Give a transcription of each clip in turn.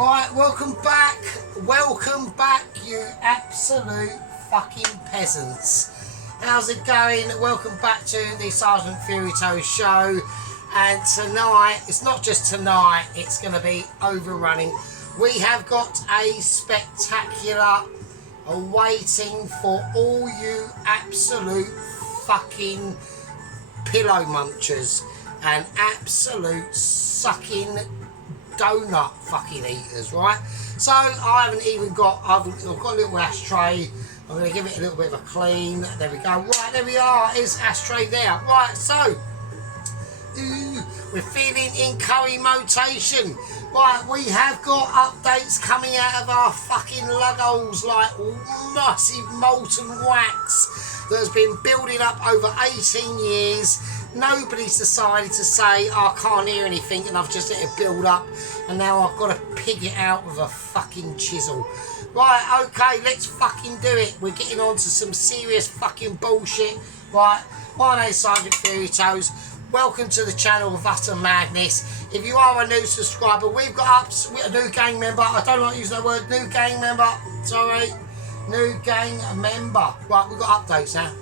Right, welcome back, you absolute fucking peasants. How's it going? Welcome back to the Sergeant Furito show. And tonight, it's not just tonight, it's going to be overrunning. We have got a spectacular awaiting for all you absolute fucking pillow munchers and absolute sucking donut fucking eaters, right? So I haven't even got, I've got a little ashtray. I'm going to give it a little bit of a clean. There we go. Right, there we are. It's ashtray there. Right, so we're feeling in curry motation. Right, we have got updates coming out of our fucking lugholes like massive molten wax that has been building up over 18 years. Nobody's decided to say, I can't hear anything, and I've just let it build up, and now I've got to pig it out with a fucking chisel. Right, okay, let's fucking do it. We're getting on to some serious fucking bullshit. Right, my name's Sergeant Furitos. Welcome to the channel of Utter Madness. If you are a new subscriber, we've got up a new gang member. I don't like using the word new gang member. Sorry. New gang member. Right, we've got updates now.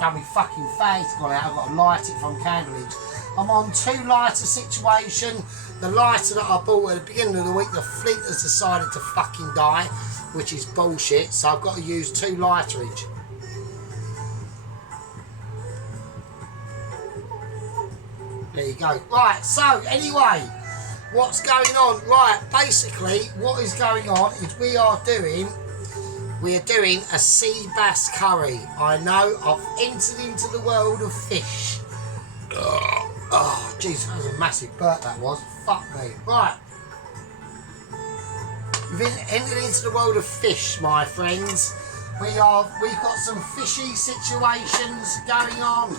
Now my fucking face gone out. I've got to light it from candleage. I'm on 2 lighter situation. The lighter that I bought at the beginning of the week, the flint has decided to fucking die, which is bullshit. So I've got to use 2 lighterage. There you go. Right, so anyway, what's going on? Right, basically what is going on is we are doing a sea bass curry. I know, I've entered into the world of fish. Oh, jeez, that was a massive burp, that was. Fuck me. Right. We've entered into the world of fish, my friends. We've got some fishy situations going on.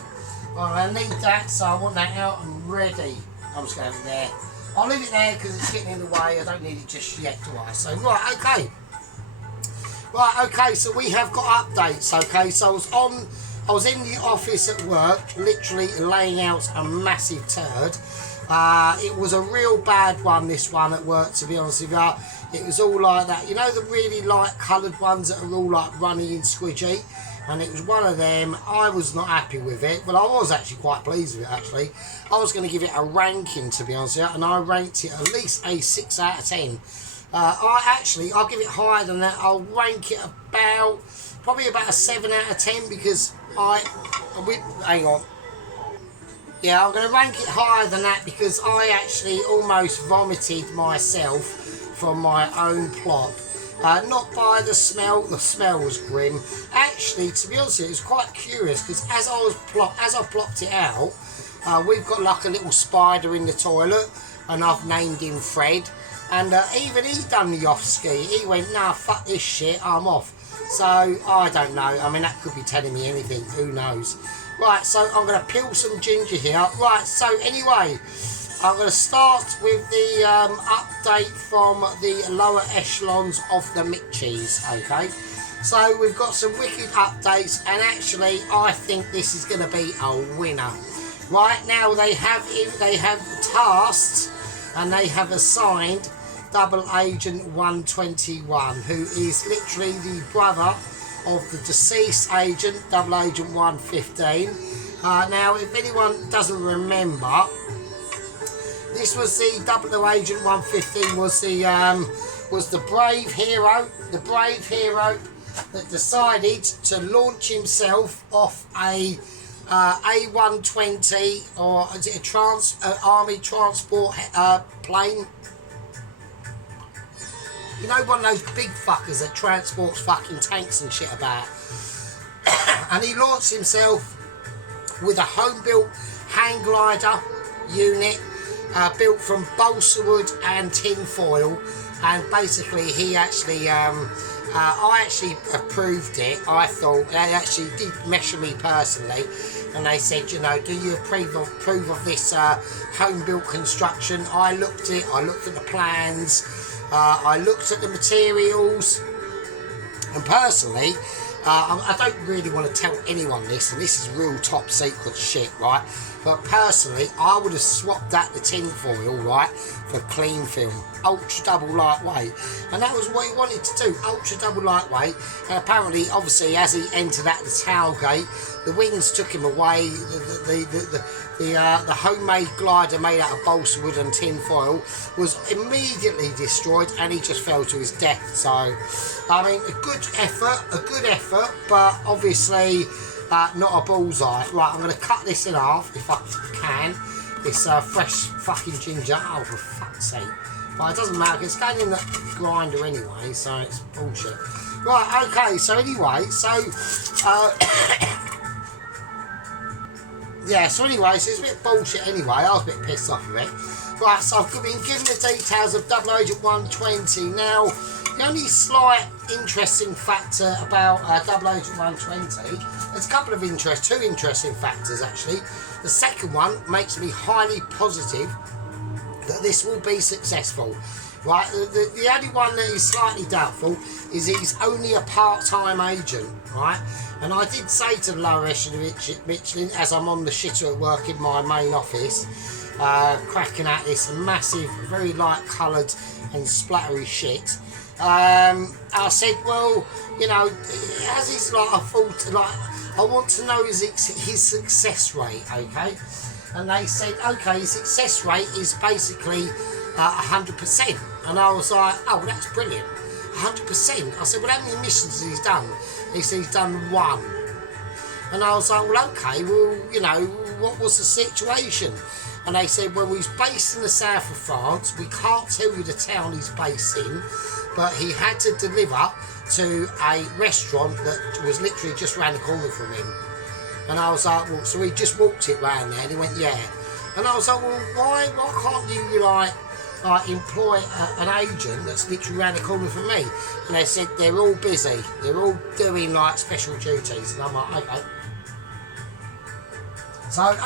Right, I need that, so I want that out and ready. I'm just going to have it there. I'll leave it there because it's getting in the way. I don't need it just yet, do I? So, right, okay. Right, okay, so we have got updates, okay? So I was in the office at work, literally laying out a massive turd. It was a real bad one, this one at work, to be honest with you. It was all like that. You know the really light coloured ones that are all like runny and squidgy? And it was one of them. I was not happy with it, but I was actually quite pleased with it, actually. I was going to give it a ranking, to be honest with you, and I ranked it at least a 6 out of 10. I'll give it higher than that. I'll rank it probably about a 7 out of 10 because hang on. Yeah, I'm going to rank it higher than that because I actually almost vomited myself from my own plop. Not by the smell was grim. Actually, to be honest with you, it was quite curious because as I plopped it out, we've got like a little spider in the toilet and I've named him Fred. And even he done the off ski. He went, nah, fuck this shit, I'm off. So, I don't know. I mean, that could be telling me anything. Who knows? Right, so I'm going to peel some ginger here. Right, so anyway, I'm going to start with the update from the lower echelons of the Mitchies, okay? So, we've got some wicked updates, and actually, I think this is going to be a winner. Right, now they have tasked, and they have assigned Double Agent 121, who is literally the brother of the deceased agent, Double Agent 115. Now, if anyone doesn't remember, this was the Double Agent 115 was the brave hero that decided to launch himself off a A120, or is it army transport plane? You know, one of those big fuckers that transports fucking tanks and shit about. And he launched himself with a home-built hang glider unit built from balsa wood and tin foil. And basically, he actually, I actually approved it. I thought, they actually did measure me personally. And they said, you know, do you approve of this home-built construction? I looked at the plans. I looked at the materials, and personally, I don't really want to tell anyone this, and this is real top secret shit, right? But personally, I would have swapped out the tin foil, right, for clean film, ultra double lightweight, and that was what he wanted to do, ultra double lightweight. And apparently, obviously, as he entered at the tailgate, the winds took him away. The homemade glider made out of balsa wood and tin foil was immediately destroyed, and he just fell to his death. So, I mean, a good effort, but obviously not a bullseye. Right, I'm going to cut this in half if I can. This fresh fucking ginger. Oh, for fuck's sake. But it doesn't matter, it's going in the grinder anyway, so it's bullshit. Right, okay, so anyway, yeah, so anyway, so it's a bit bullshit anyway. I was a bit pissed off with it. Right, so I've been given the details of Double Agent 120. Now, the only slight interesting factor about Double Agent 120, there's a couple of two interesting factors actually. The second one makes me highly positive that this will be successful. Right, the only one that is slightly doubtful is he's only a part-time agent, right? And I did say to the lower echelon Michelin, as I'm on the shitter at work in my main office, cracking at this massive, very light coloured and splattery shit, I said, well, you know, as he's like a full, I want to know his success rate, okay? And they said, okay, his success rate is basically 100%. And I was like, oh, that's brilliant. 100%. I said, well, how many missions has he done? He said he's done one. And I was like, well, okay, well, you know, what was the situation? And they said, well, he's based in the south of France. We can't tell you the town he's based in, but he had to deliver to a restaurant that was literally just round the corner from him. And I was like, well, so he just walked it round there, and he went, yeah. And I was like, well, why can't you, like employ an agent that's literally round the corner from me? And they said, they're all busy. They're all doing, like, special duties. And I'm like,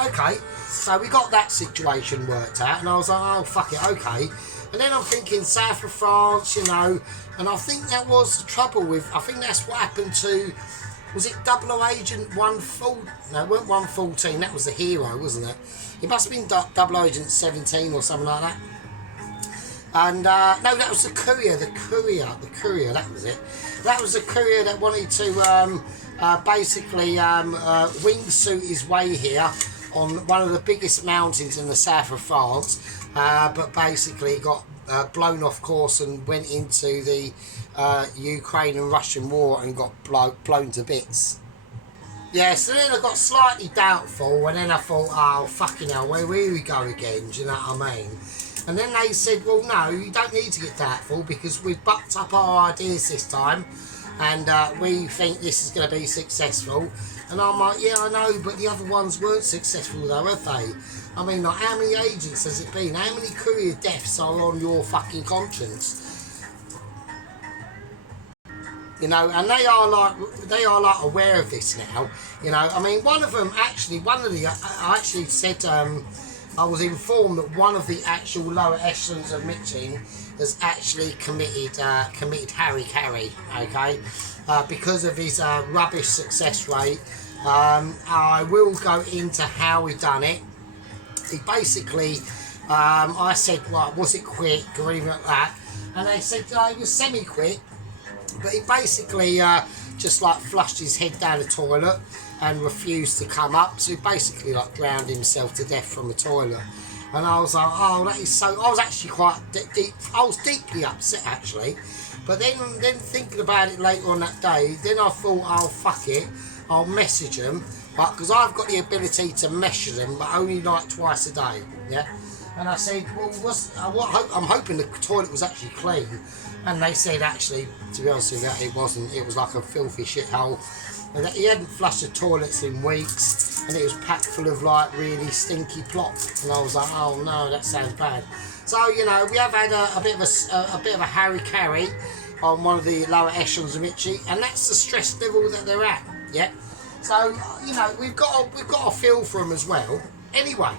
okay. So we got that situation worked out, and I was like, oh, fuck it, okay. And then I'm thinking south of France, you know, and I think that was the trouble with, I think that's what happened to, was it Double Agent 114? No, it weren't 114, that was the hero, wasn't it? It must have been Double Agent 17 or something like that. And, no, that was the courier, that was it. That was the courier that wanted to basically wingsuit his way here on one of the biggest mountains in the south of France, but basically got blown off course and went into the Ukraine and Russian war and got blown to bits. Yeah, so then I got slightly doubtful, and then I thought, oh, fucking hell, where we go again, do you know what I mean? And then they said, well, no, you don't need to get doubtful because we've bucked up our ideas this time, and we think this is going to be successful. And I'm like, yeah, I know, but the other ones weren't successful though, have they? I mean, like, how many agents has it been? How many courier deaths are on your fucking conscience? You know, and they are like aware of this now. You know, I mean, I actually said, I was informed that one of the actual lower echelons of Michelin has actually committed Harry, okay, because of his rubbish success rate. I will go into how he done it. He basically, I said, well, was it quick or anything like that? And they said, it was semi-quick, but he basically just like flushed his head down the toilet and refused to come up, so he basically like drowned himself to death from the toilet. And I was like, oh, that is so, I was actually quite I was deeply upset actually. But then thinking about it later on that day, then I thought, oh, fuck it, I'll message them, but because I've got the ability to measure them, but only like twice a day, yeah. And I said, well, I'm hoping the toilet was actually clean. And they said, actually, to be honest with you, it wasn't. It was like a filthy shithole. And that he hadn't flushed the toilets in weeks, and it was packed full of like really stinky plop. And I was like, oh no, that sounds bad. So, you know, we have had a bit of a harry-carry on one of the lower echelons of Itchy, and that's the stress level that they're at. Yeah. So, you know, we've got a feel for them as well. Anyway,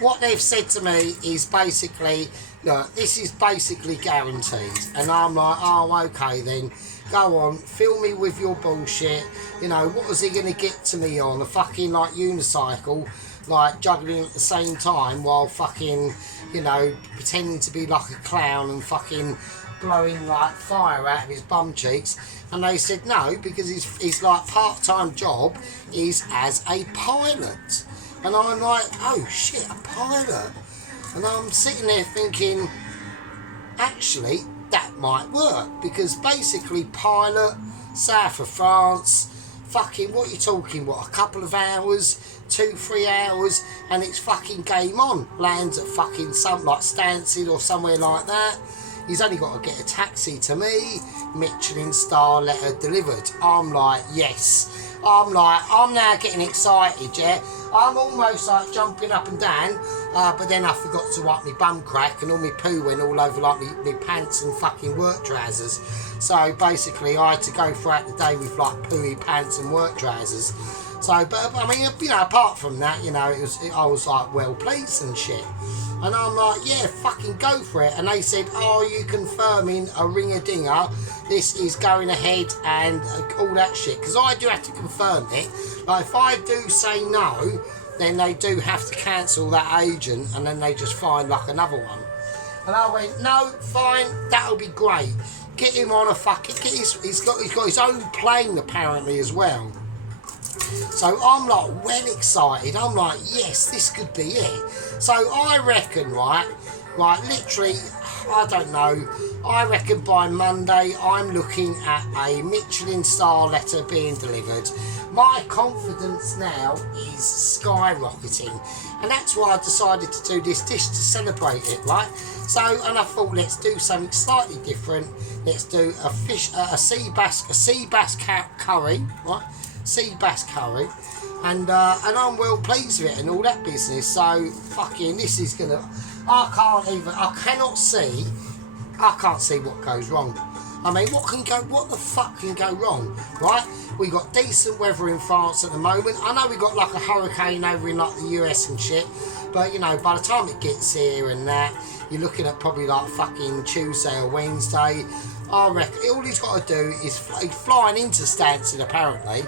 what they've said to me is basically, look, this is basically guaranteed. And I'm like, oh, okay then. go on, fill me with your bullshit. You know, what was he going to get to me on? A fucking, like, unicycle, like, juggling at the same time while fucking, you know, pretending to be like a clown and fucking blowing, like, fire out of his bum cheeks. And they said no, because his like, part-time job is as a pilot. And I'm like, oh, shit, a pilot? And I'm sitting there thinking, actually, that might work, because basically pilot, south of France, fucking, what are you talking, what, a couple of hours, 2-3 hours, and it's fucking game on. Lands at fucking some, like, Stansted or somewhere like that. He's only got to get a taxi to me, Michelin star letter delivered. I'm like, yes. I'm now getting excited, yeah. I'm almost like jumping up and down, but then I forgot to wipe my bum crack and all my poo went all over like my pants and fucking work trousers. So basically I had to go throughout the day with like pooey pants and work trousers. So, but I mean, you know, apart from that, you know, I was like well pleased and shit. And I'm like, yeah, fucking go for it. And they said, oh, are you confirming a ring-a-dinger? This is going ahead and all that shit. Because I do have to confirm it. Like, if I do say no, then they do have to cancel that agent and then they just find, like, another one. And I went, no, fine, that'll be great. Get him on a fucking... He's got his own plane, apparently, as well. So I'm like well excited. I'm like, yes, this could be it. So I reckon, right, literally, I don't know, I reckon by Monday I'm looking at a Michelin star letter being delivered. My confidence now is skyrocketing, and that's why I decided to do this dish to celebrate it, right? So, and I thought, let's do something slightly different. Let's do a sea bass curry, right? Sea bass curry, and I'm well pleased with it and all that business. So fucking this is gonna, I can't see what goes wrong. I mean, what the fuck can go wrong, right? We got decent weather in France at the moment. I know we got like a hurricane over in like the US and shit, but you know, by the time it gets here and that, you're looking at probably like fucking Tuesday or Wednesday. I reckon all he's got to do is flying into Stansted apparently,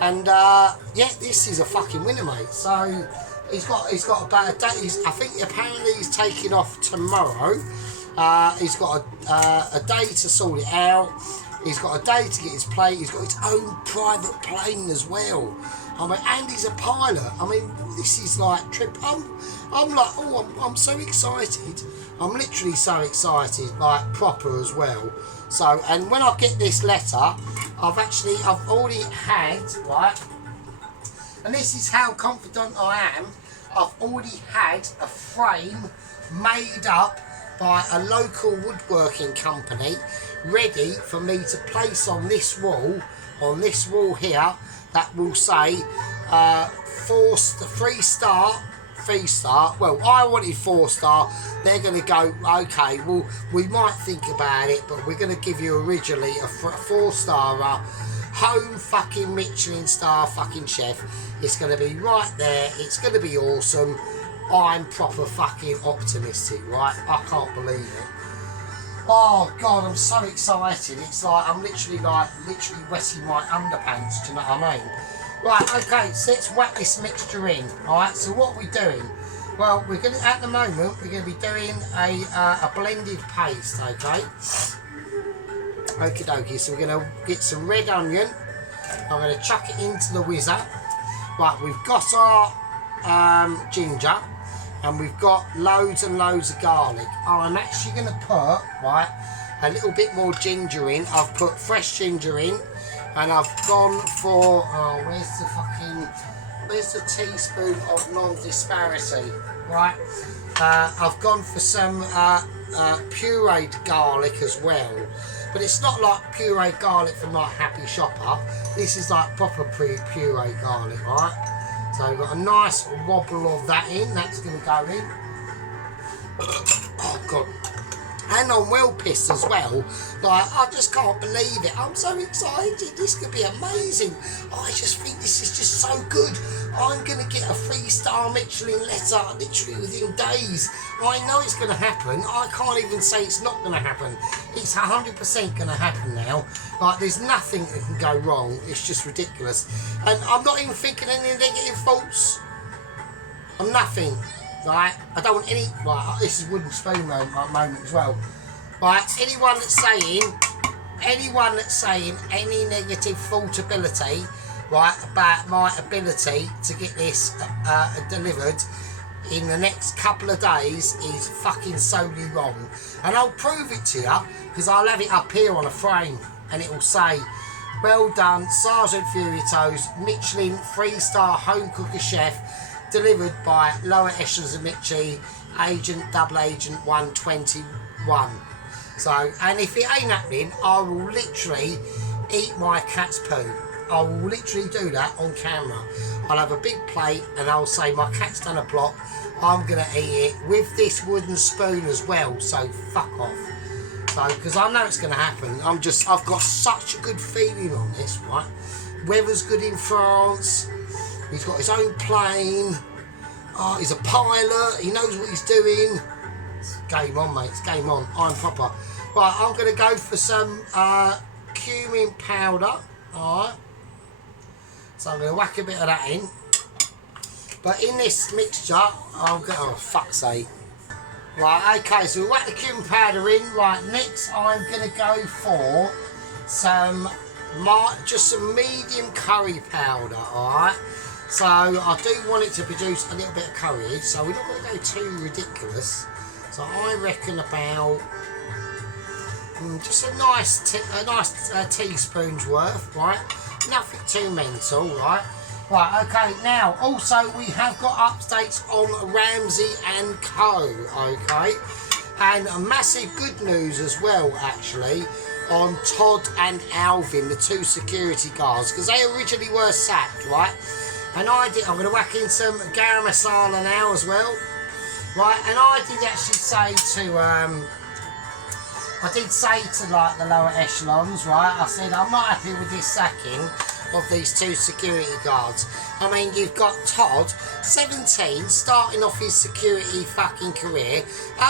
and yeah, this is a fucking winner, mate. So he's got about a day. I think apparently he's taking off tomorrow. He's got a day to sort it out. He's got a day to get his plane. He's got his own private plane as well. I mean, and he's a pilot. I mean, this is like trip. I'm like, oh, I'm so excited. I'm literally so excited, like proper as well. So, and when I get this letter, I've already had, right, and this is how confident I am, I've already had a frame made up by a local woodworking company ready for me to place on this wall here, that will say 3-star. Well, I wanted 4-star. They're going to go, okay, well, we might think about it, but we're going to give you originally a 4-star home fucking Michelin star fucking chef. It's going to be right there. It's going to be awesome. I'm proper fucking optimistic, right? I can't believe it. Oh God, I'm so excited. It's like I'm literally wetting my underpants. Do you know what I mean? Right, okay, so let's whack this mixture in. Alright, so what are we doing? Well, at the moment we're gonna be doing a blended paste, okay? Okie dokie, so we're gonna get some red onion. I'm gonna chuck it into the whizzer. Right, we've got our ginger, and we've got loads and loads of garlic. I'm actually gonna put, right, a little bit more ginger in. I've put fresh ginger in. And I've gone for, where's the teaspoon of non-disparity, right? I've gone for some pureed garlic as well. But it's not like pureed garlic from like Happy Shopper. This is like proper pureed garlic, right? So we've got a nice wobble of that in, that's going to go in. Oh God. And I'm well pissed as well. Like, I just can't believe it. I'm so excited. This could be amazing. I just think this is just so good. I'm going to get a 3-star Michelin letter literally within days. I know it's going to happen. I can't even say it's not going to happen. It's 100% going to happen now. Like, there's nothing that can go wrong. It's just ridiculous. And I'm not even thinking any negative thoughts. I'm nothing. Right? I don't want any... Right, this is wooden spoon moment as well. Right? Anyone that's saying any negative thoughtability, right, about my ability to get this delivered in the next couple of days is fucking solely wrong. And I'll prove it to you, because I'll have it up here on a frame and it will say, well done, Sergeant Furioto's Michelin 3-star home cooker chef, delivered by lower echelons of Mitchie, Double Agent 121. So, and if it ain't happening, I will literally eat my cat's poo. I will literally do that on camera. I'll have a big plate and I'll say my cat's done a plot. I'm going to eat it with this wooden spoon as well. So fuck off. So, because I know it's going to happen. I've got such a good feeling on this, right? Weather's good in France. He's got his own plane. Oh, he's a pilot. He knows what he's doing. It's game on, mate. It's game on. I'm proper. Right, I'm going to go for some cumin powder. Alright. So I'm going to whack a bit of that in. But in this mixture, I'll go... Oh, fuck's sake. Right, okay, so we whack the cumin powder in. Right, next I'm going to go for just some medium curry powder, alright? So I do want it to produce a little bit of curry, so we're not going to go too ridiculous. So I reckon about just a nice teaspoon's worth, right? Nothing too mental, right? Right, okay, now also we have got updates on Ramsey and Co, okay? And a massive good news as well, actually, on Todd and Alvin, the 2 security guards, because they originally were sacked, right? And I'm going to whack in some garam masala now as well, right? And I did actually say to like the lower echelons, right? I said I'm not happy with this sacking of these 2 security guards. I mean, you've got Todd, 17, starting off his security fucking career.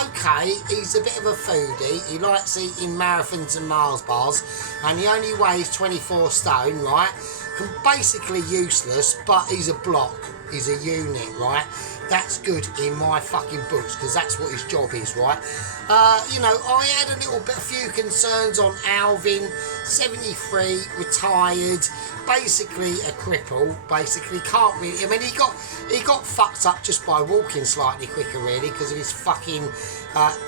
Okay, he's a bit of a foodie. He likes eating marathons and Mars bars, and he only weighs 24 stone, right? And basically useless, but he's a block. He's a unit, right? That's good in my fucking books, because that's what his job is, right? You know, I had a few concerns on Alvin, 73, retired, basically a cripple, basically can't really, I mean, he got fucked up just by walking slightly quicker, really, because of his fucking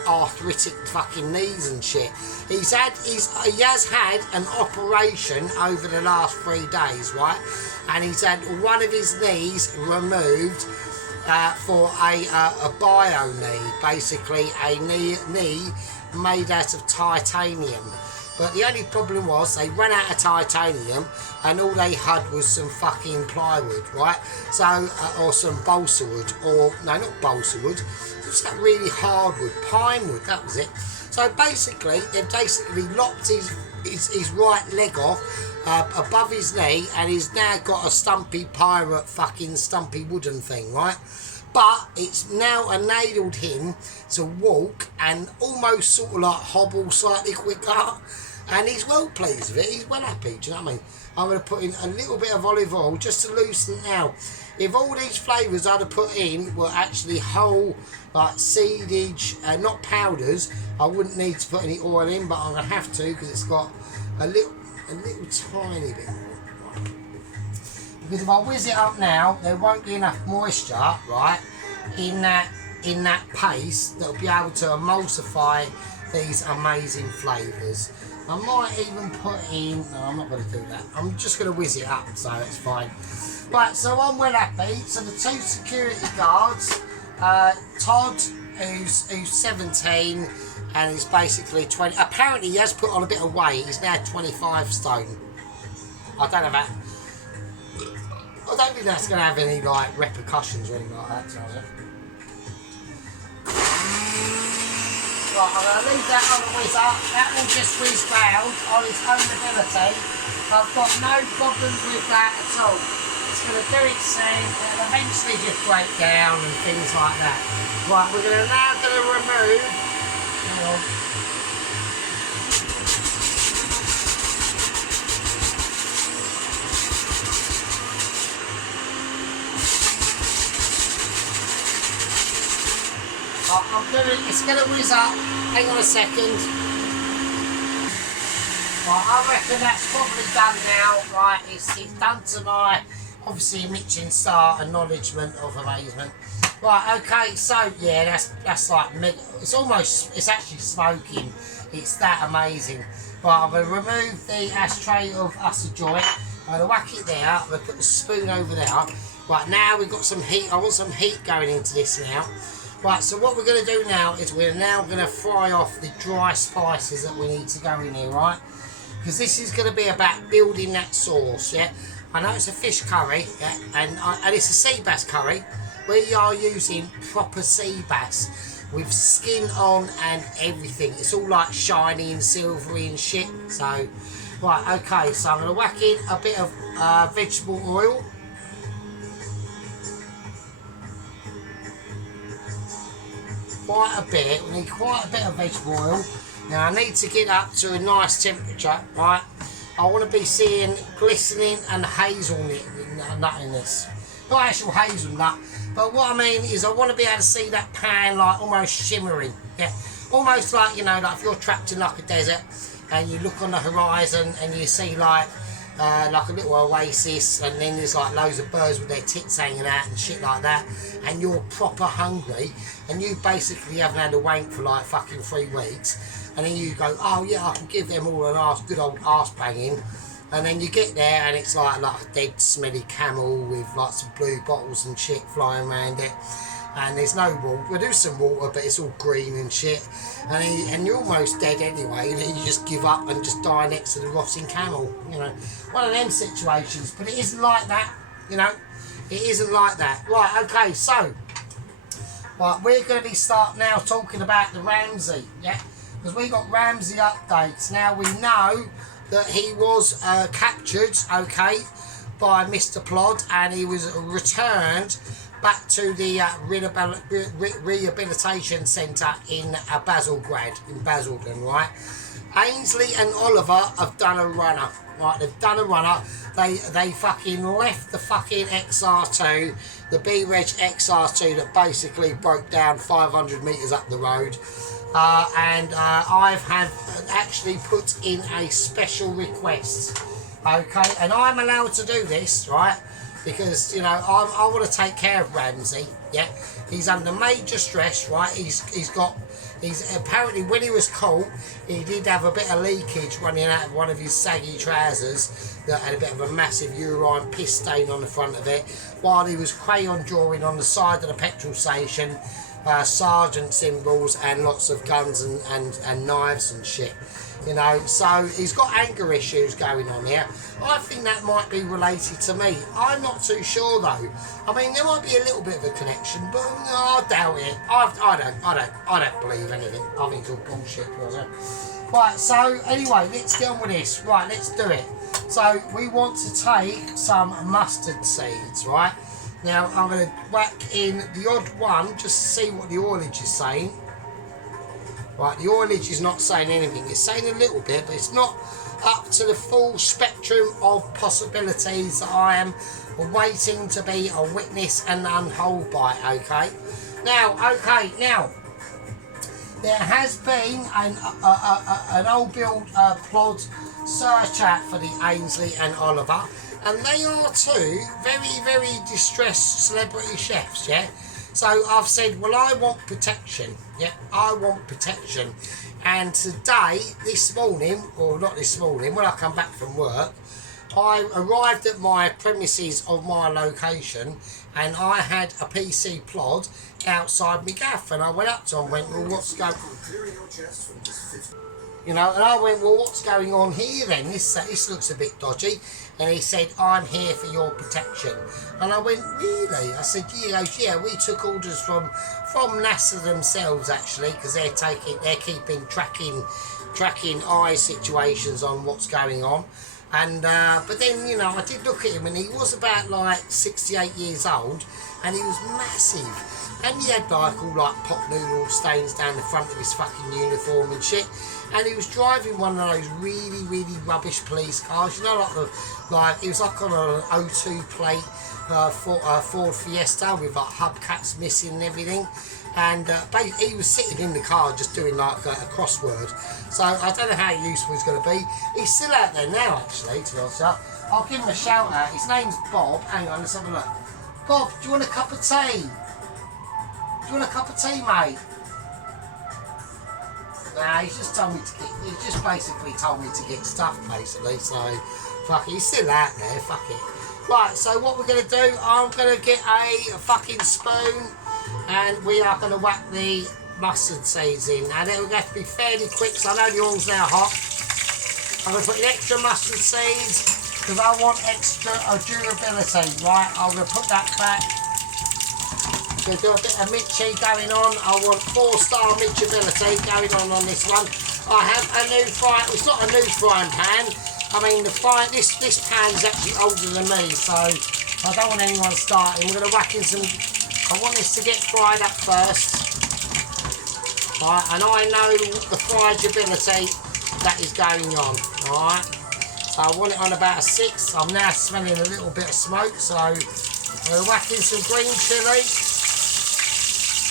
arthritic fucking knees and shit. He has had an operation over the last 3 days, right? And he's had one of his knees removed for a bio knee, basically a knee made out of titanium. But the only problem was they ran out of titanium and all they had was some fucking plywood, right? So, or some balsa wood, or, no, not balsa wood, it was that really hard wood, pine wood, that was it. So basically, they've lopped his right leg off above his knee, and he's now got a stumpy pirate fucking stumpy wooden thing, right? But it's now enabled him to walk and almost sort of like hobble slightly quicker, and he's well pleased with it. He's well happy, do you know what I mean? I'm going to put in a little bit of olive oil just to loosen it now. If all these flavours I'd have put in were actually whole, like seedage, not powders, I wouldn't need to put any oil in, but I'm going to have to because it's got a little tiny bit more. Because if I whiz it up now, there won't be enough moisture, right, in that paste that'll be able to emulsify these amazing flavours. I might even put in, no, I'm not going to do that. I'm just going to whiz it up, so it's fine. Right, so I'm well happy. So the 2 security guards, Todd, who's 17, and he's basically 20. Apparently, he has put on a bit of weight. He's now 25 stone. I don't know that. I don't think that's going to have any like repercussions or anything like that, does it? Right, I'm going to leave that on the whizzer. That will just whiz round on its own ability. I've got no problems with that at all. it's going to do its thing, it'll eventually just break down and things like that. Right, we're now going to remove, hang on. It's going to whiz up, hang on a second. Right, I reckon that's probably done now, right, it's done to my, obviously, Michelin star acknowledgement of amazement. Right, okay, so, yeah, that's like, it's actually smoking, it's that amazing. Right, I'm going to remove the ashtray of Usher Joy, I'm going to whack it there, I'm going to put the spoon over there. Right, now we've got some heat, I want some heat going into this now. Right, so what we're going to do now is we're now going to fry off the dry spices that we need to go in here, right? Because this is going to be about building that sauce, yeah? I know it's a fish curry, yeah? And it's a sea bass curry. We are using proper sea bass with skin on and everything. It's all like shiny and silvery and shit. So, right, okay, so I'm going to whack in a bit of vegetable oil. Quite a bit, we need quite a bit of vegetable oil. Now I need to get up to a nice temperature, right? I want to be seeing glistening and hazelnut in this. Not actual hazelnut, but what I mean is I want to be able to see that pan like almost shimmering. Yeah, almost like, you know, like if you're trapped in like a desert and you look on the horizon and you see like a little oasis, and then there's like loads of birds with their tits hanging out and shit like that, and you're proper hungry and you basically haven't had a wank for like fucking 3 weeks, and then you go, oh yeah, I can give them all an good old arse banging, and then you get there and it's like a dead smelly camel with lots of blue bottles and shit flying around it, and there's no water. Well, there's some water, but it's all green and shit, and you're almost dead anyway, and then you just give up and just die next to the rotting camel, you know. One of them situations, but it isn't like that, you know. It isn't like that. Right, okay, so, right, we're going to be starting now talking about the Ramsey, yeah, because we got Ramsey updates. Now we know that he was captured, okay, by Mr. Plod, and he was returned back to the rehabilitation centre in Basildgrad, in Basildon, right? Ainsley and Oliver have done a runner, right? They've done a runner. They fucking left the fucking XR2, the B-Reg XR2 that basically broke down 500 metres up the road. And I have actually put in a special request, okay? And I'm allowed to do this, right? Because, you know, I want to take care of Ramsey, yeah? He's under major stress, right? He's apparently, when he was caught, he did have a bit of leakage running out of one of his saggy trousers that had a bit of a massive urine piss stain on the front of it, while he was crayon drawing on the side of the petrol station, sergeant symbols and lots of guns and knives and shit. You know, so he's got anger issues going on here. I think that might be related to me. I'm not too sure though. I mean, there might be a little bit of a connection, but no, I doubt it. I don't believe anything. I think it's all bullshit. Right, so anyway, let's get on with this. Right, let's do it. So we want to take some mustard seeds, right? Now I'm going to whack in the odd one just to see what the oilage is saying. Right, the oilage is not saying anything. It's saying a little bit, but it's not up to the full spectrum of possibilities that I am waiting to be a witness and unhold by, okay? Now, there has been an old build Plod search out for the Ainsley and Oliver, and they are two very, very distressed celebrity chefs, yeah? So I've said, well, I want protection. Yeah, I want protection. And today, this morning, or not this morning, when I come back from work, I arrived at my premises of my location, and I had a PC Plod outside my gaff, and I went up to him and went, well, what's going on? You know, and I went, well, what's going on here then? This looks a bit dodgy. And he said, I'm here for your protection. And I went, really? I said, yeah, we took orders from NASA themselves, actually, because they're keeping tracking eye situations on what's going on. And but then, you know, I did look at him, and he was about like 68 years old, and he was massive, and he had like all like pot noodle stains down the front of his fucking uniform and shit. And he was driving one of those really rubbish police cars, you know, like it was like on an O2 plate, Ford Fiesta with like hubcaps missing and everything. And he was sitting in the car just doing like a crossword. So I don't know how useful he's going to be. He's still out there now, actually, to be honest. I'll give him a shout out. His name's Bob. Hang on, let's have a look. Bob, do you want a cup of tea? Do you want a cup of tea, mate? Nah, he's just told me to get. He's just basically told me to get stuff, basically. So, fuck it. He's still out there. Fuck it. Right. So what we're gonna do? I'm gonna get a fucking spoon, and we are gonna whack the mustard seeds in. And it will have to be fairly quick, so I know the oil's now hot. I'm gonna put in extra mustard seeds because I want extra durability. Right. I'm gonna put that back. We'll do a bit of Mitchie going on. I want 4-star Mitchability going on this one. I have a new frying. It's not a new frying pan. I mean, this pan is actually older than me, so I don't want anyone starting. We're going to whack in some. I want this to get fried up first. Right, and I know the friability that is going on. Alright, so I want it on about a 6. I'm now smelling a little bit of smoke, so we're whacking some green chilli.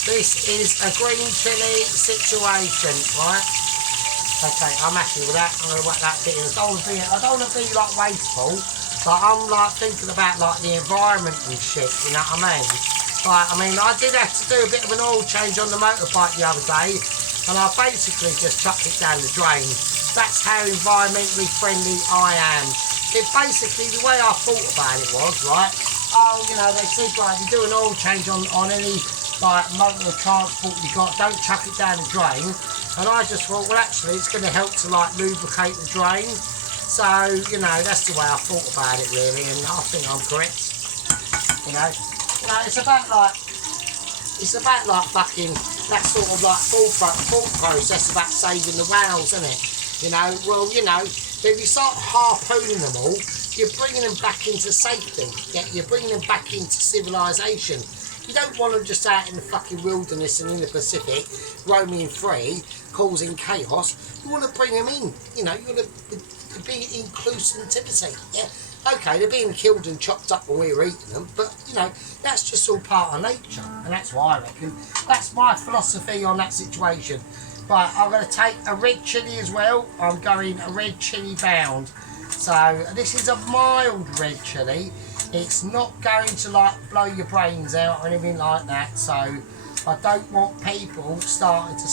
This is a green chilli situation, right? Okay, I'm happy with that. I'm going to whack that bit in. I don't want to be like wasteful, but I'm like thinking about like the environment and shit, you know what I mean? Like, I mean, I did have to do a bit of an oil change on the motorbike the other day, and I basically just chucked it down the drain. That's how environmentally friendly I am. It basically, the way I thought about it was, right, oh, you know, they said, like, you do an oil change on any like motor transport you got, don't chuck it down the drain. And I just thought, well, actually it's going to help to like lubricate the drain. So, you know, that's the way I thought about it really, and I think I'm correct. You know, it's about like fucking that sort of like thought process about saving the whales, isn't it? You know, well, you know, if you start harpooning them all, you're bringing them back into safety. Yeah, you're bringing them back into civilization. You don't want them just out in the fucking wilderness and in the Pacific, roaming free, causing chaos. You want to bring them in, you know, you want to be inclusivity, yeah? Okay, they're being killed and chopped up when we're eating them, but, you know, that's just all part of nature, and that's what I reckon. That's my philosophy on that situation. Right, I'm going to take a red chilli as well. I'm going a red chilli bound. So, this is a mild red chilli. It's not going to like blow your brains out or anything like that, so I don't want people starting to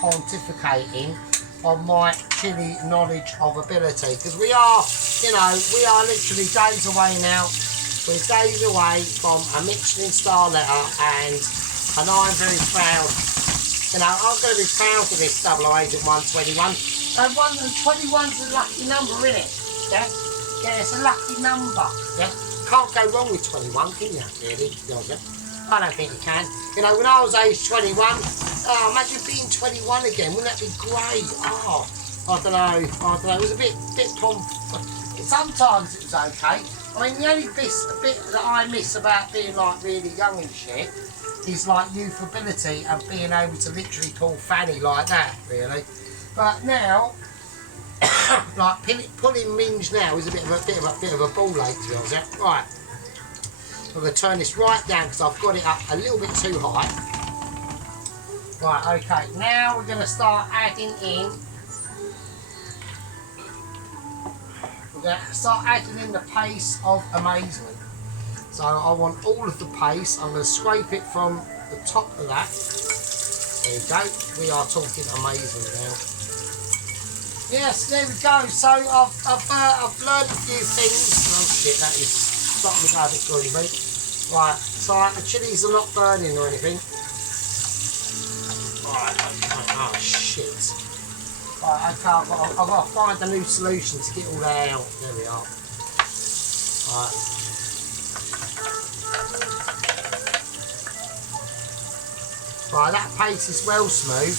pontificating on my chilli knowledge of ability, because we are, you know, we are literally days away now. We're days away from a Michelin star letter, and I'm very proud. You know, I'm going to be proud of this double agent 121. And 121's a lucky number, isn't it? Yeah, yeah, it's a lucky number. Yeah. Can't go wrong with 21, can you, really? I don't think you can. You know, when I was age 21, imagine being 21 again. Wouldn't that be great? Oh, I don't know. It was a bit sometimes it was okay. I mean, the only bit that I miss about being like really young and shit is like youthability and being able to literally pull fanny like that, really. But now, like pulling minge now is a bit of a ball ache, to be honest. Right, I'm going to turn this right down because I've got it up a little bit too high. Right, okay, now we're going to start adding in. We're going to start adding in the paste of amazement. So I want all of the paste. I'm going to scrape it from the top of that. There you go. We are talking amazement now. Yes, there we go. So I've learned a few things. Oh shit, that is starting to go a bit greedy. Right, so the chilies are not burning or anything. Right, okay. Oh shit. Right, okay, I've got to find a new solution to get all that out. There we are. Right. Right, that paste is well smooth.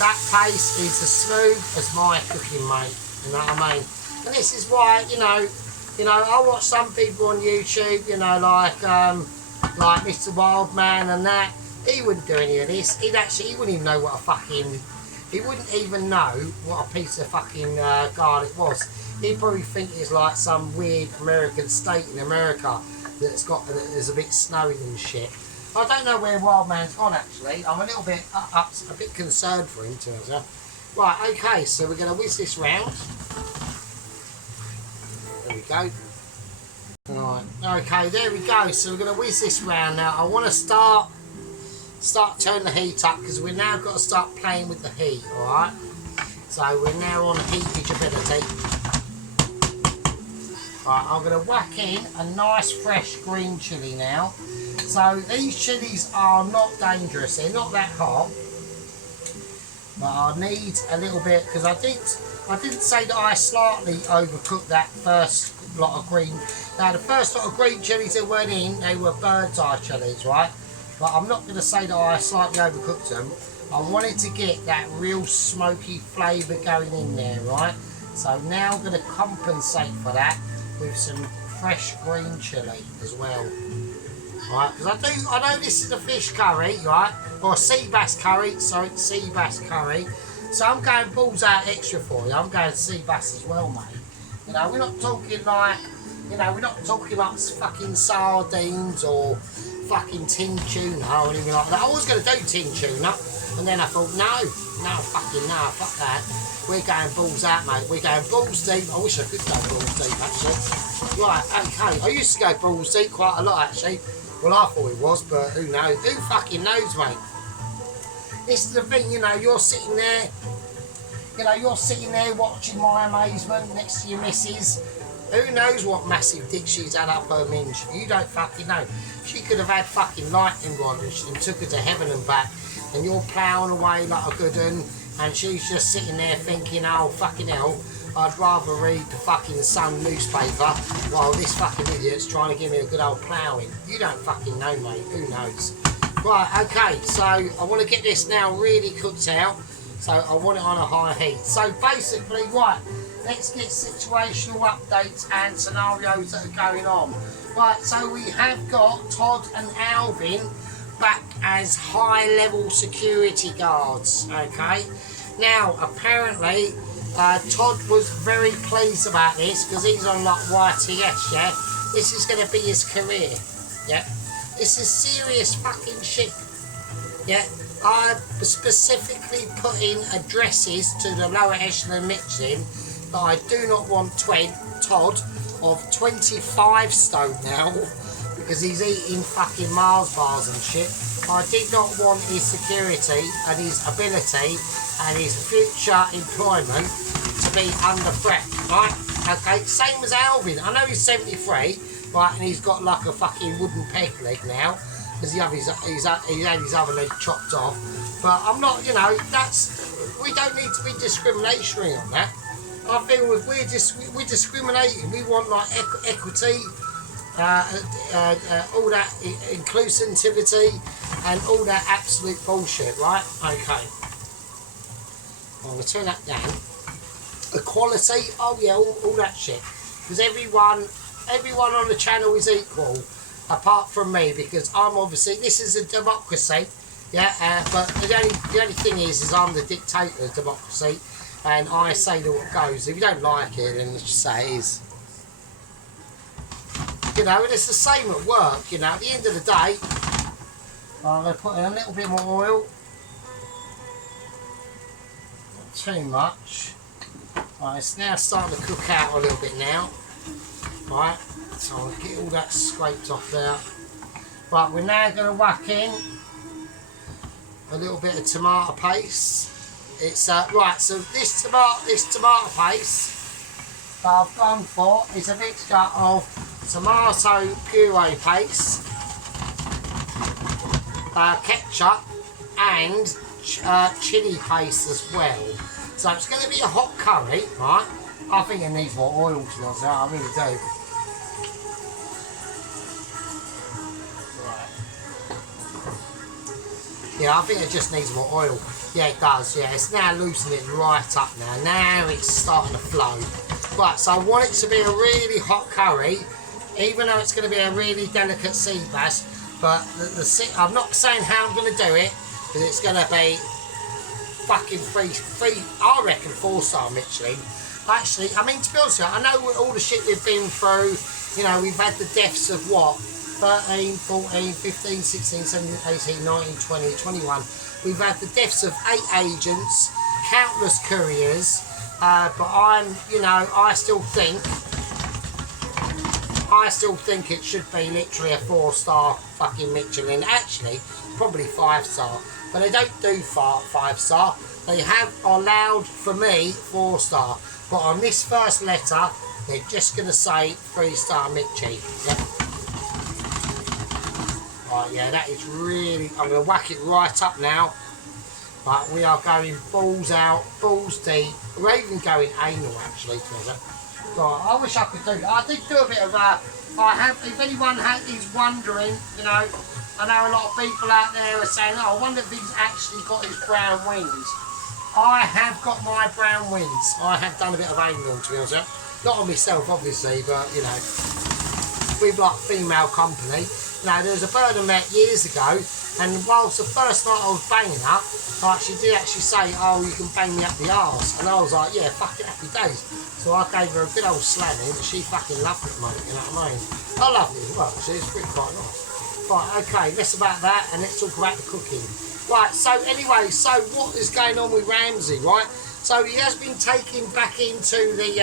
That paste is as smooth as my cooking, mate. You know what I mean? And this is why, you know, I watch some people on YouTube, you know, like Mr. Wildman and that. He wouldn't do any of this. He wouldn't even know what a fucking, he wouldn't even know what a piece of fucking garlic was. He'd probably think it's like some weird American state in America there's a bit snowy and shit. I don't know where Wildman's gone actually. I'm a little bit a bit concerned for him, to be honest. Right, okay, so we're going to whiz this round. There we go. Right, okay, there we go. So we're going to whiz this round now. I want to start turning the heat up because we've now got to start playing with the heat, alright? So we're now on heatability. Right, I'm going to whack in a nice fresh green chilli now. So these chilies are not dangerous, they're not that hot. But I need a little bit, because I didn't say that I slightly overcooked that first lot of green. Now the first lot of green chilies that went in, they were bird's eye chilies, right? But I'm not going to say that I slightly overcooked them. I wanted to get that real smoky flavour going in there, right? So now I'm going to compensate for that with some fresh green chilli as well. Right, because I know this is a fish curry, right? Or a sea bass curry, sorry, sea bass curry. So I'm going balls out extra for you. I'm going sea bass as well, mate. You know, we're not talking like, you know, we're not talking about fucking sardines or fucking tin tuna or anything like that. I was going to do tin tuna, and then I thought, no, fuck that. We're going balls out, mate. We're going balls deep. I wish I could go balls deep, actually. Right, okay. I used to go balls deep quite a lot, actually. Well, I thought it was, but who knows? Who fucking knows, mate? This is the thing, you know, you're sitting there, watching my amazement next to your missus. Who knows what massive dick she's had up her minge? You don't fucking know. She could have had fucking lightning rod and took her to heaven and back, and you're ploughing away like a good un, and she's just sitting there thinking, oh fucking hell, I'd rather read the fucking Sun newspaper while this fucking idiot's trying to give me a good old ploughing. You don't fucking know, mate. Who knows? Right, okay, so I want to get this now really cooked out. So I want it on a high heat. So basically, right, let's get situational updates and scenarios that are going on. Right, so we have got Todd and Alvin back as high-level security guards, okay? Now, apparently, Todd was very pleased about this because he's on like YTS, yeah? This is going to be his career, yeah? This is serious fucking shit, yeah? I specifically put in addresses to the lower echelon Michelin that I do not want Todd of 25 stone now because he's eating fucking Mars bars and shit. I did not want his security and his ability and his future employment to be under threat, right? Okay, same as Alvin. I know he's 73, right, and he's got like a fucking wooden peg leg now because he had his other leg chopped off. But I'm not, you know, we don't need to be discriminatory on that. I feel if we're discriminating, we want like equity, all that inclusivity and all that absolute bullshit, right? Okay. I'm going to turn that down. Equality, oh yeah, all that shit. Because everyone on the channel is equal, apart from me, because I'm obviously, this is a democracy, yeah, but the only thing is I'm the dictator of democracy, and I say to what goes. If you don't like it, then just say it is. You know, and it's the same at work, you know, at the end of the day, I'm going to put in a little bit more oil. Not too much. Right, it's now starting to cook out a little bit now. Right, so I'll get all that scraped off there. Right, we're now going to whack in a little bit of tomato paste. It's right, so this tomato paste that I've gone for is a mixture of tomato puree paste, ketchup and chilli paste as well. So it's going to be a hot curry, right? I think it needs more oil to be honest, I really do. Right. Yeah, I think it just needs more oil. Yeah, it does. Yeah, it's now loosening it right up now. Now it's starting to flow. Right, so I want it to be a really hot curry, even though it's going to be a really delicate sea bass. But I'm not saying how I'm going to do it, because it's going to be fucking three, I reckon 4-star Michelin. Actually, I mean, to be honest with you, I know all the shit we've been through. You know, we've had the deaths of what? 13, 14, 15, 16, 17, 18, 19, 20, 21. We've had the deaths of 8 agents, countless couriers, but I still think it should be literally a 4-star fucking Michelin. Actually, probably 5-star, but they don't do 5-star. They have allowed for me 4-star, but on this first letter, they're just going to say 3-star Mitchie. Yep. Right, yeah, that is really... I'm going to whack it right up now. But we are going balls out, balls deep. We're even going anal, actually. Right, I wish I could do that. I did do a bit of if anyone is wondering, you know, I know a lot of people out there are saying, oh, I wonder if he's actually got his brown wings. I have got my brown wings. I have done a bit of anal, to be honest with you. Not on myself, obviously, but, you know, with like female company. Now, there was a bird I met years ago, and whilst the first night I was banging up, like, she did actually say, oh, you can bang me up the arse. And I was like, yeah, fuck it, happy days. So I gave her a good old slamming, but she fucking loved it, mate, you know what I mean? I loved it as well, so it's pretty quite nice. Right, okay, less about that, and let's talk about the cooking. Right, so anyway, so what is going on with Ramsey, right? So he has been taken back into the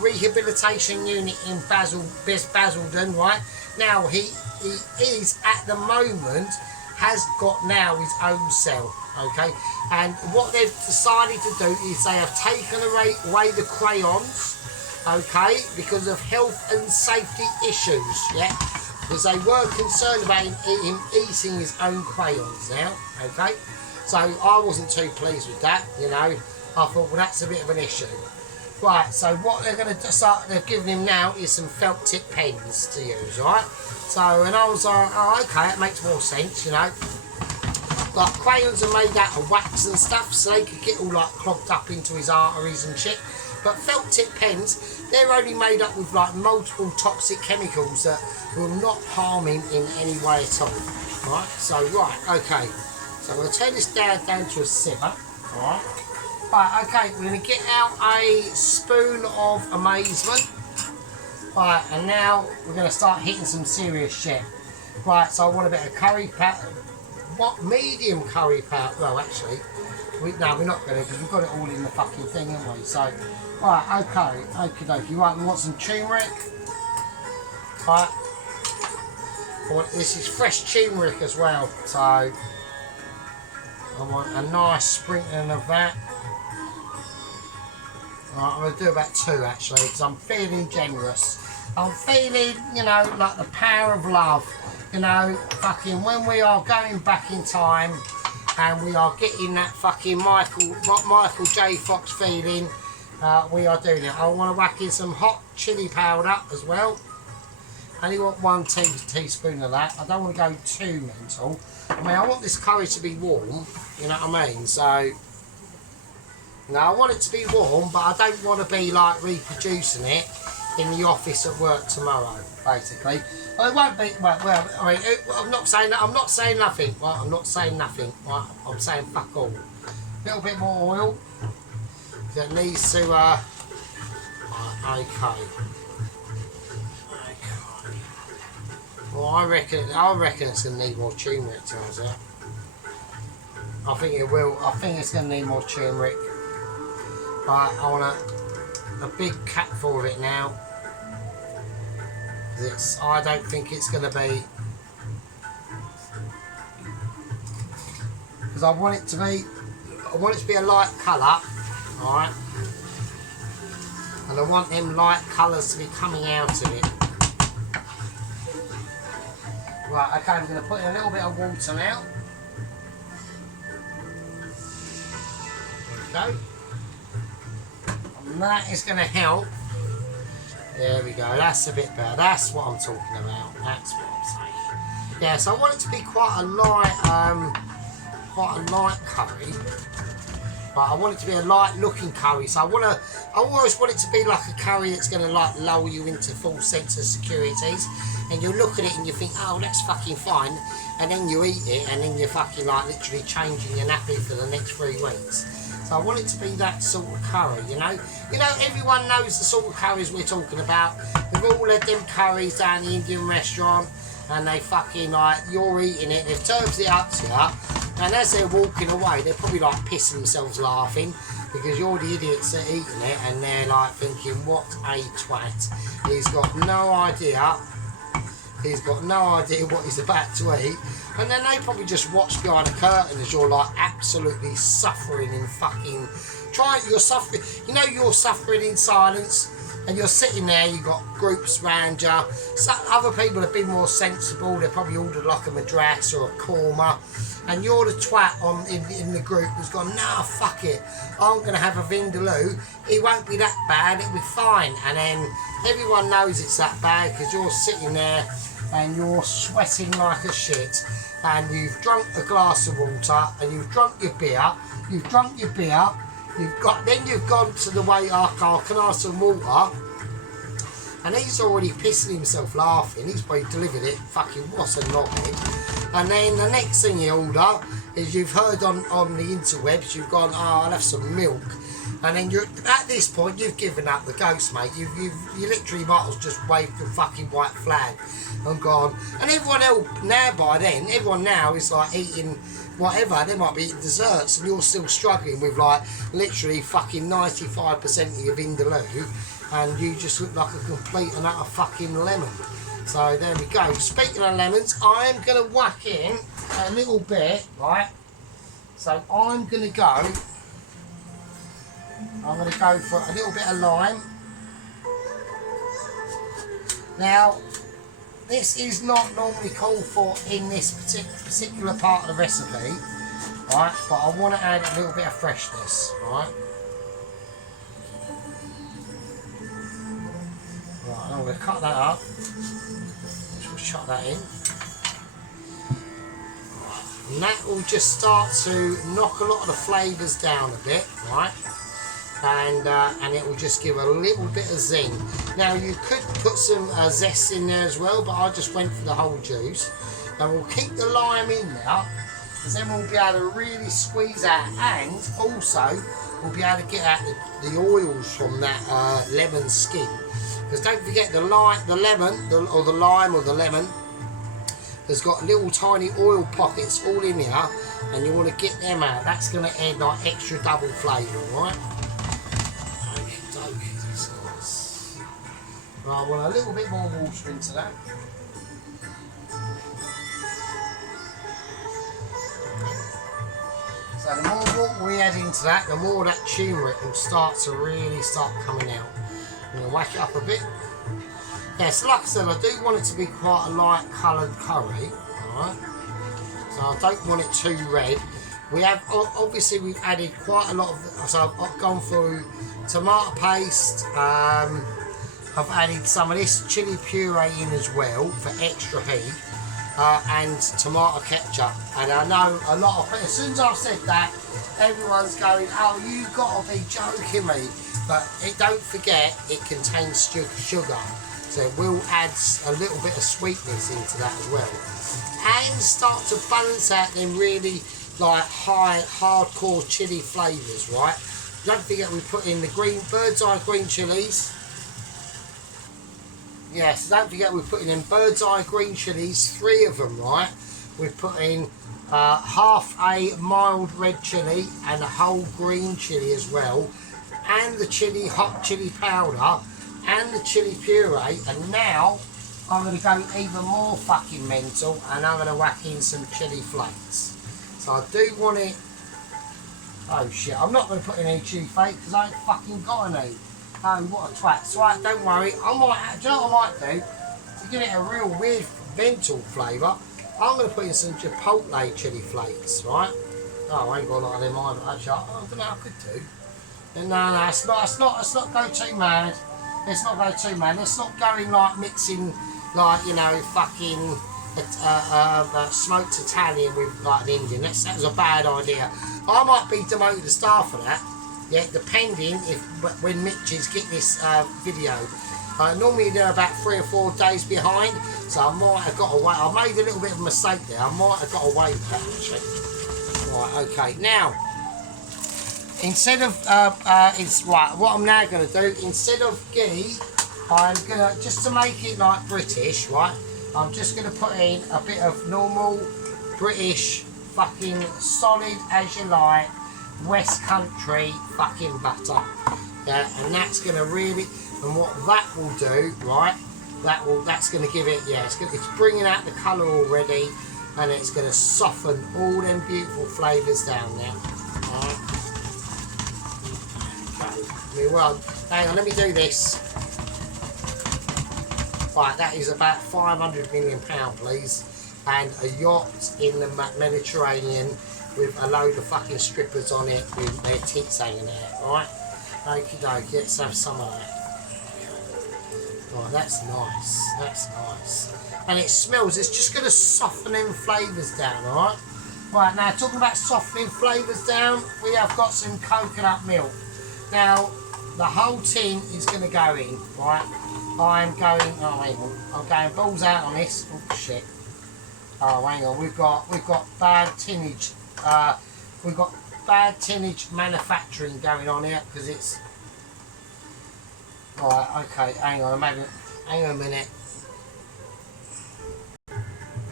rehabilitation unit in Basildon, right? Now, he is, at the moment, has got now his own cell, okay? And what they've decided to do is they have taken away the crayons, okay, because of health and safety issues, yeah? Because they were concerned about him eating his own crayons now, okay? So I wasn't too pleased with that, you know. I thought, well, that's a bit of an issue. Right, so what they're going to start, they're giving him now is some felt tip pens to use, right? So, and I was like, oh, okay, it makes more sense, you know. Like, crayons are made out of wax and stuff, so they could get all, like, clogged up into his arteries and shit. But felt tip pens, they're only made up with, like, multiple toxic chemicals that will not harm him in any way at all. Right, so, right, okay. So I'm going to turn this down to a simmer, alright. Right, okay, we're going to get out a spoon of amazement. Right, and now we're going to start hitting some serious shit. Right, so I want a bit of curry powder. What, medium curry powder? Well, actually, no, we're not going to, because we've got it all in the fucking thing, haven't we? So, right, okay, okie dokie. Right, we want some turmeric. Right. This is fresh turmeric as well, so I want a nice sprinkling of that. Right, I'm going to do about 2 actually, because I'm feeling generous. I'm feeling, you know, like the power of love. You know, fucking when we are going back in time and we are getting that fucking Michael J. Fox feeling, we are doing it. I want to whack in some hot chili powder as well. I only want 1 teaspoon of that. I don't want to go too mental. I mean, I want this curry to be warm, you know what I mean? So, no, I want it to be warm, but I don't want to be like reproducing it in the office at work tomorrow, basically. Well, it won't be. Well, I mean, I'm not saying that. I'm not saying nothing. Right, I'm not saying nothing. Right, I'm saying fuck all. A little bit more oil. That needs to. Right, okay. Well, I reckon it's gonna need more turmeric. Turns out. I think it will. I think it's gonna need more turmeric. Right, I want a big capful of it now. I don't think it's going to be, because I want it to be a light colour, alright, and I want them light colours to be coming out of it. Right, okay, I'm going to put in a little bit of water now. There we go. And that is going to help. There we go, that's a bit better. That's what I'm talking about. That's what I'm saying. Yeah, so I want it to be quite a light quite a light curry, but I want it to be a light looking curry. So I always want it to be like a curry that's going to like lull you into full sense of securities, and you look at it and you think, oh, that's fucking fine, and then you eat it and then you're fucking like literally changing your nappy for the next 3 weeks. So I want it to be that sort of curry, you know. Everyone knows the sort of curries we're talking about. We've all had them curries down the Indian restaurant, and they fucking like, you're eating it, they've served it up to you, and as they're walking away, they're probably like pissing themselves laughing, because you're the idiots that are eating it, and they're like thinking, what a twat. He's got no idea what he's about to eat. And then they probably just watch behind a curtain as you're like absolutely suffering in fucking... You're suffering, you're suffering in silence, and you're sitting there, you've got groups around you. Other people have been more sensible, they probably ordered like a madras or a korma, and you're the twat in the group who's gone, nah, fuck it, I'm going to have a vindaloo, it won't be that bad, it'll be fine. And then everyone knows it's that bad because you're sitting there and you're sweating like a shit, and you've drunk a glass of water, and you've drunk your beer, you've gone to the waiter, can I have some water? And he's already pissing himself laughing, he's probably delivered it fucking what's a knobhead. And then the next thing you order is, you've heard on the interwebs, you've gone, oh, I'll have some milk. And then at this point, you've given up the ghost, mate. You literally might as well just waved the fucking white flag and gone. And everyone else, everyone now is like eating whatever. They might be eating desserts, and you're still struggling with like literally fucking 95% of your vindaloo, and you just look like a complete and utter fucking lemon. So there we go. Speaking of lemons, I am going to whack in a little bit, right? So I'm going to go for a little bit of lime. Now, this is not normally called for in this particular part of the recipe, right? But I want to add a little bit of freshness, right? Right, I'm going to cut that up. Just chuck that in. And that will just start to knock a lot of the flavours down a bit, right? And it will just give a little bit of zing. Now you could put some zest in there as well, but I just went for the whole juice. And we'll keep the lime in there, because then we'll be able to really squeeze out, and also we'll be able to get out the oils from that lemon skin. Because don't forget, the lime or the lemon has got little tiny oil pockets all in here, and you want to get them out. That's going to add like extra double flavour, right? Right, I want a little bit more water into that. So the more water we add into that, the more that turmeric will start coming out. I'm going to whack it up a bit. Yeah, so like I said, I do want it to be quite a light coloured curry, alright? So I don't want it too red. Obviously we've added quite a lot of, so I've gone through tomato paste, I've added some of this chilli puree in as well for extra heat, and tomato ketchup. And I know a lot of people, as soon as I've said that, everyone's going, oh, you've got to be joking me. But don't forget, it contains sugar. So it will add a little bit of sweetness into that as well. And start to balance out them really like hardcore chilli flavours, right? Don't forget we put in the bird's eye green chilies. Yes, don't forget we're putting in bird's eye green chilies, 3 of them, right? We're putting half a mild red chilli and a whole green chilli as well, and the hot chilli powder, and the chilli puree. And now I'm going to go even more fucking mental, and I'm going to whack in some chilli flakes. So I do want it. Oh shit, I'm not going to put in any chilli flakes because I ain't fucking got any. Oh, what a twat. So right, don't worry, do you know what I might do? To give it a real weird mental flavour, I'm going to put in some chipotle chilli flakes, right? Oh, I ain't got a lot of them either, actually. I don't know, I could do. No, it's not go too mad. Let's not go too mad. Let's not go in like mixing, like, fucking smoked Italian with like an Indian. That was a bad idea. I might be demoted to staff for that. Yeah, depending if when Mitches get this video. Normally they're about 3 or 4 days behind, so I might have got away. I made a little bit of a mistake there. I might have got away with that actually. Right, okay. Now, instead of it's right. What I'm now going to do, instead of ghee, I'm gonna, just to make it like British, right? I'm just gonna put in a bit of normal British fucking solid as you like West Country fucking butter. Yeah, and that's gonna really, and what that will do, right? That's gonna give it, yeah, it's bringing out the colour already, and it's gonna soften all them beautiful flavours down there. Alright. Okay. Well, hang on, let me do this. Right, that is about £500 million, please, and a yacht in the Mediterranean with a load of fucking strippers on it with their tits hanging out. Alright, okie dokie, let's have some of that. Oh, that's nice. That's nice. And it smells. It's just going to soften them flavours down, alright? Right, now talking about softening flavours down, we have got some coconut milk. Now, the whole tin is going to go in, right? I'm going, oh hang on, I'm going balls out on this. Oh shit. Oh hang on, we've got bad tinnage. We've got bad tinnage manufacturing going on here because it's. Right, okay, hang on a minute.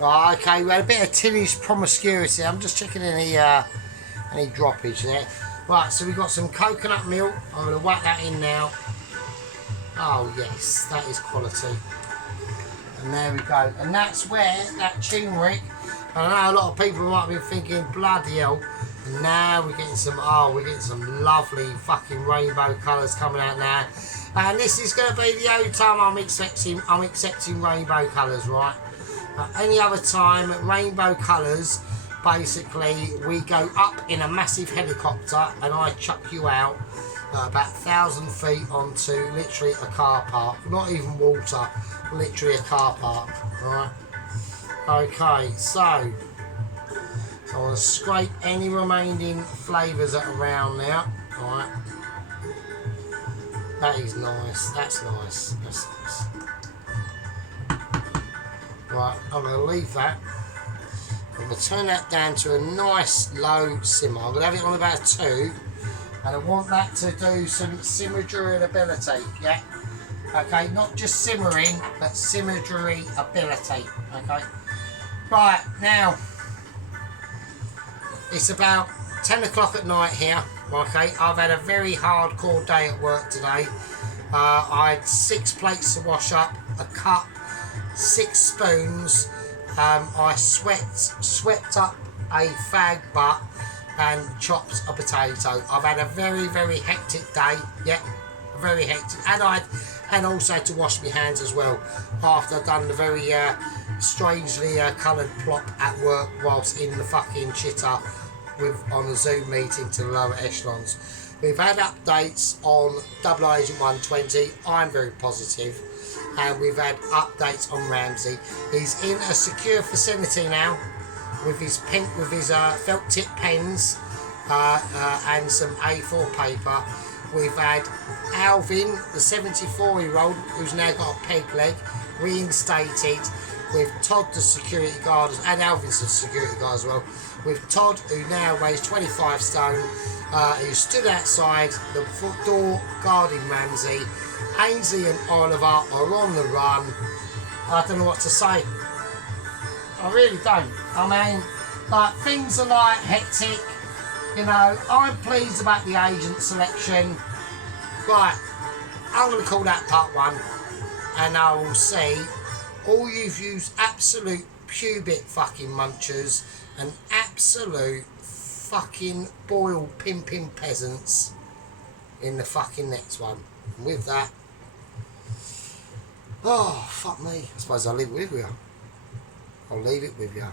Right, okay, we had a bit of tinnage promiscuity. I'm just checking any droppage there. Right, so we've got some coconut milk. I'm going to whack that in now. Oh yes, that is quality. And there we go. And that's where that turmeric, I know a lot of people might be thinking, bloody hell. And now we're getting some, lovely fucking rainbow colours coming out now. And this is going to be the only time I'm accepting rainbow colours, right? Any other time, rainbow colours, basically, we go up in a massive helicopter and I chuck you out about 1,000 feet onto literally a car park. Not even water, literally a car park, right? Okay, so I'm going to scrape any remaining flavours that are around now, right? That is nice, that's nice, that's nice. Right, I'm going to leave that. I'm going to turn that down to a nice low simmer. I'm going to have it on about 2. And I want that to do some symmetry ability, yeah? Okay, not just simmering, but symmetry ability, okay? Right, now, it's about 10 o'clock at night here, okay? I've had a very hardcore day at work today. I had 6 plates to wash up, a cup, 6 spoons. I swept up a fag butt and chopped a potato. I've had a very, very hectic day, yeah, very hectic. And also to wash my hands as well after I've done the very strangely coloured plop at work whilst in the fucking chitter on a Zoom meeting to the lower echelons. We've had updates on Double Agent 120. I'm very positive. And we've had updates on Ramsey. He's in a secure vicinity now with his felt tip pens and some A4 paper. We've had Alvin, the 74-year-old, who's now got a peg leg, reinstated. With Todd, the security guard, and Alvin's the security guard as well. With Todd, who now weighs 25 stone, who stood outside the front door guarding Ramsey. Ainsley and Oliver are on the run. I don't know what to say. I really don't. I mean, like, things are like hectic. You know, I'm pleased about the agent selection. Right, I'm going to call that part 1. And I will see all you've used absolute pubic fucking munchers and absolute fucking boiled pimping peasants in the fucking next one. And with that, oh, fuck me. I suppose I'll leave it with you. I'll leave it with you.